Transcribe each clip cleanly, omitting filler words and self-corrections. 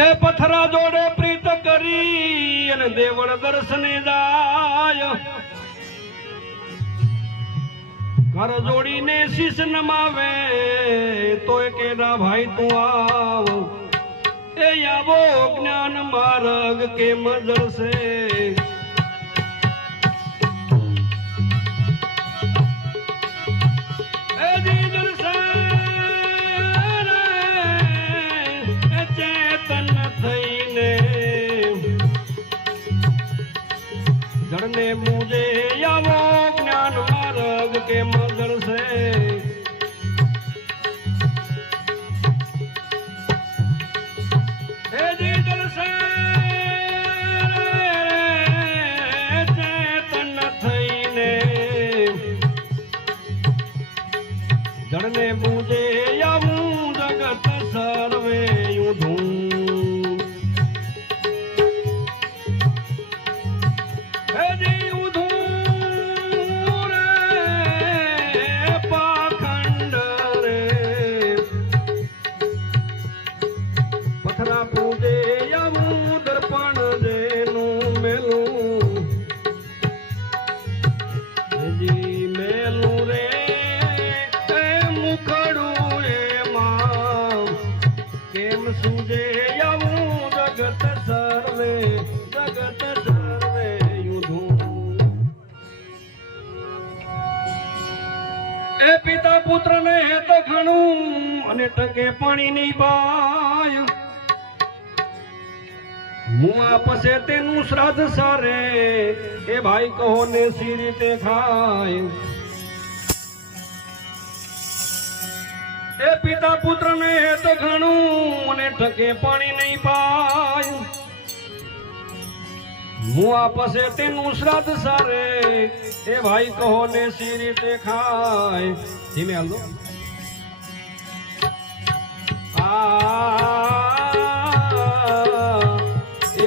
એ પથરા જોડે પ્રીત કરી અને દેવળ દર્શને જાય, ઘર જોડીને શીશ નમાવે તોય કેરા ભાઈ તું આવ, એ આવો જ્ઞાન માર્ગ કેમ દર્શે, જળને મુજે આવો જ્ઞાન માર્ગ કે મગર છે, હે જી દર્શે ચેતન થઈને, જળને મુજે આવું જગત સર્વે યુધું, પિતા પુત્ર ને હેત ઘણું અને ટકે પાણી ની બાય, હું આપસે તેનું શ્રાદ્ધ સારે, એ ભાઈ કહો ને સી રીતે ખાય, એ પિતા પુત્ર ને હેત ઘણું અને ટકે પાણી નહીં પાય, હું આપસે તેનું શ્રાદ્ધ સારે, એ ભાઈ કહો ને સી રીતે ખાય, ધીમે હાલો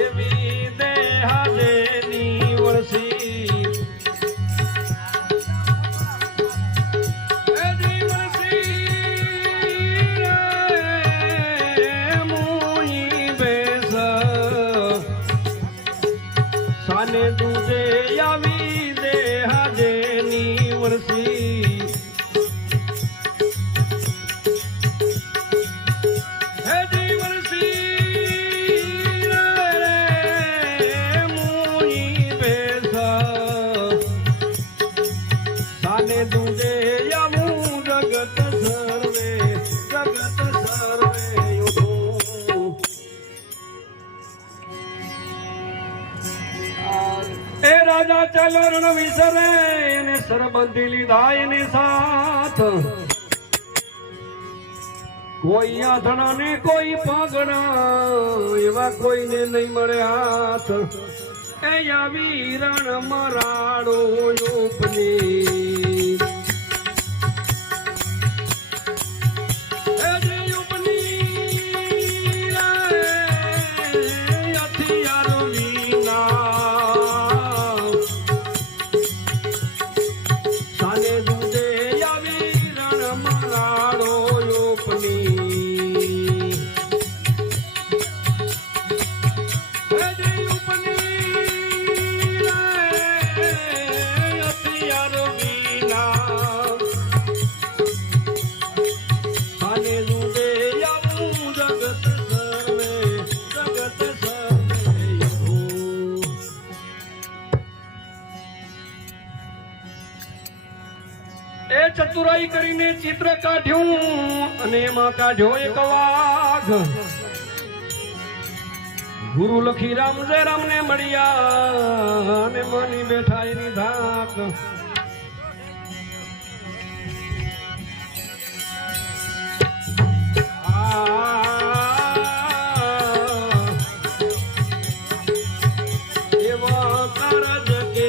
એવી દેહાજેની વળસી, સાને દૂધે આવી દેહાજેની વરસી, હે જીવરસી રે મુઈ બેસ, સાને દૂધે આવું જગત સર્વે એ રાજા ચાલો રણ વિસરે ને સરબંધી લીધા એને સાથ, કોઈ આંધણા ને કોઈ પાગણા એવા કોઈને નહીં મળે હાથ, એ આવી રણ મરાડો ઉપની, ચતુરાઈ કરીને ચિત્ર કાઢ્યું અને એમાં કાઢ્યો એક વાઘ, ગુરુ લખી રામ જે રામ ને મળ્યા અને માની બેઠા એની ધાક, એવા કારજ કે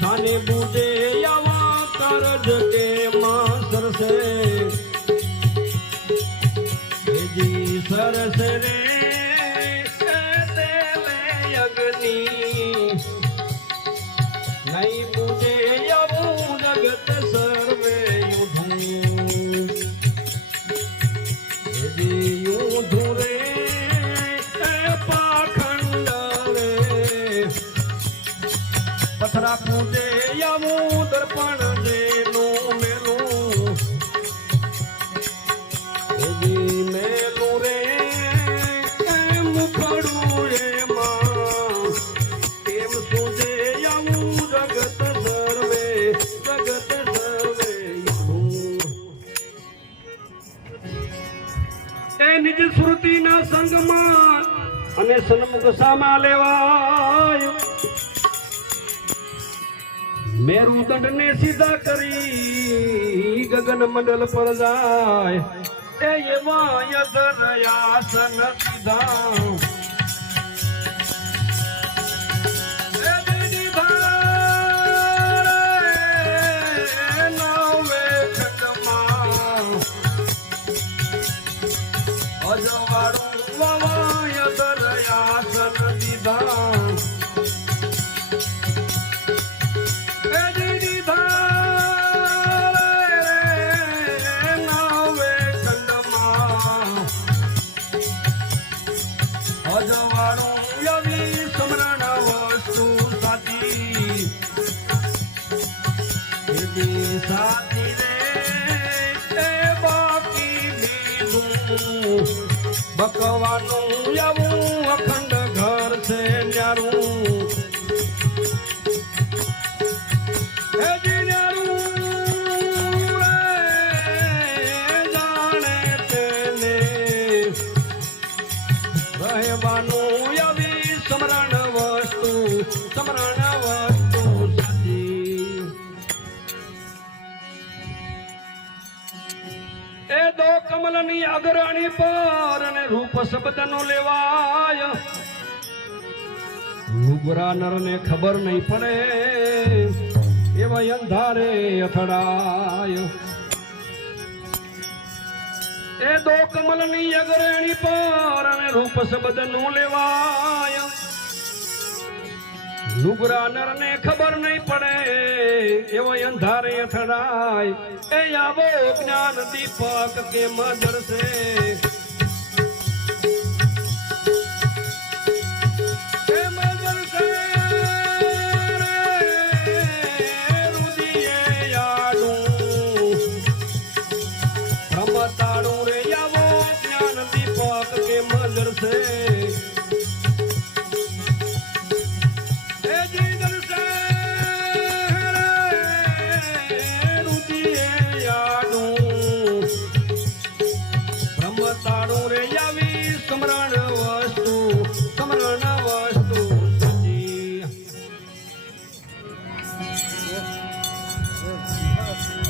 સાને બુદે આવા કારજ કે માસર સે, સરસ રે તેલે અગ્નિ અથડા પૂજે આવું દર્પણ જેનું મેલું મેલું રે મુખડું એમાં કેમ સુજે આવું જગત સર્વે એ નિજ શ્રુતિના સંગમાં અને સન્મુખ સામા લેવાય મેરુદંડ ને સીધા કરી ગગન મંડળ પર જાય એ એવા યધરયાસન દીધા બકવાનું આવું અખંડ ઘર છે ન્યારું જાણે તેને રહેવાનું આવી સ્મરણ વસ્તુ સાચી એ દો કમલની અગ્રણી પર અને રૂપ શબ્દનો લેવાય લુગરા નરને ખબર નહીં પડે એવા અંધારે અથડાય એ દો કમલની અગ્રણી પર અને રૂપ શબ્દનો લેવાય લુગરા નરને ખબર નહીં પડે એવો અંધારે અથડાય એ આવો જ્ઞાન દીપક કે મદરસે રમતાડું રે આવો જ્ઞાન દીપક કે મદરસે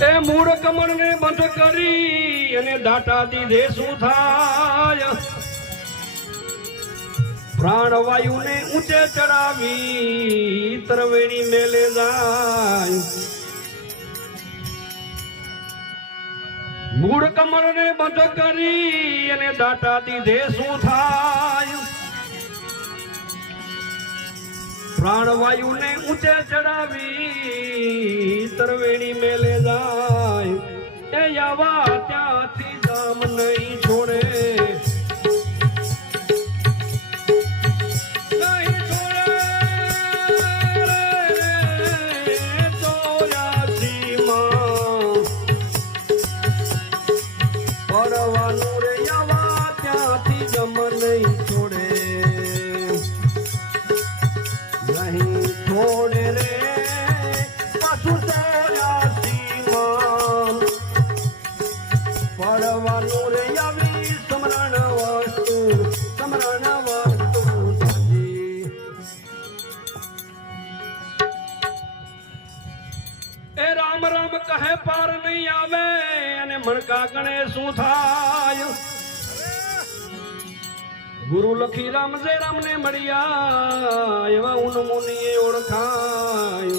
એ મૂળ કમળ ને બંધ કરી અને દાટા દીધે શું થાય પ્રાણવાયુ ને ઊંચે ચડાવી ત્રવેણી મેલે જાય મૂળ કમળ ને બંધ કરી અને દાટા દીધે શું થાય પ્રાણવાયુ ને ઊંચે ચડાવી ત્રવેણી મેલે જાય એ આવા ત્યાંથી જામ નહીં છોડે પરવાનું રે આવા ત્યાંથી જમ નહીં છોડે છોડે રે પાછું પડવાનું રે આવી સ્મરણ વસ્તુ એ રામ રામ કહે પાર નહીં આવે અને મણકા ગણે શું થાય ગુરુ લખી રામ જે રામ ને મળ્યા એવા ઉનમુનિએ ઓળખાય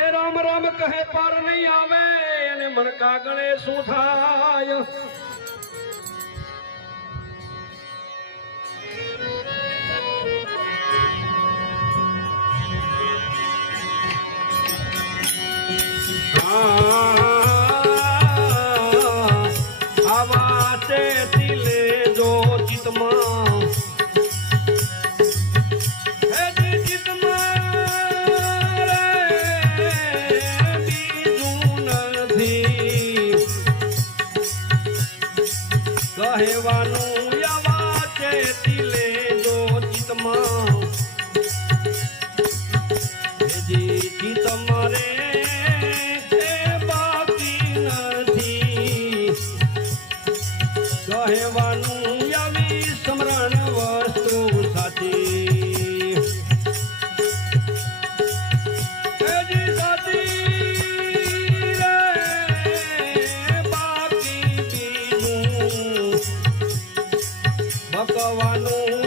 એ રામ રામ કહે પાર નહીં આવે અને મણકા ગણે શું થાય આવા તે દિલે જો ચિતમાં હે ચિતમાં કહેવાનું યવા ચેતી લેજો ચિતમાં જી તમારે બાકી નથી કહેવાનું યવી સ્મરણ વસ્તુ સાચી ભગવાનું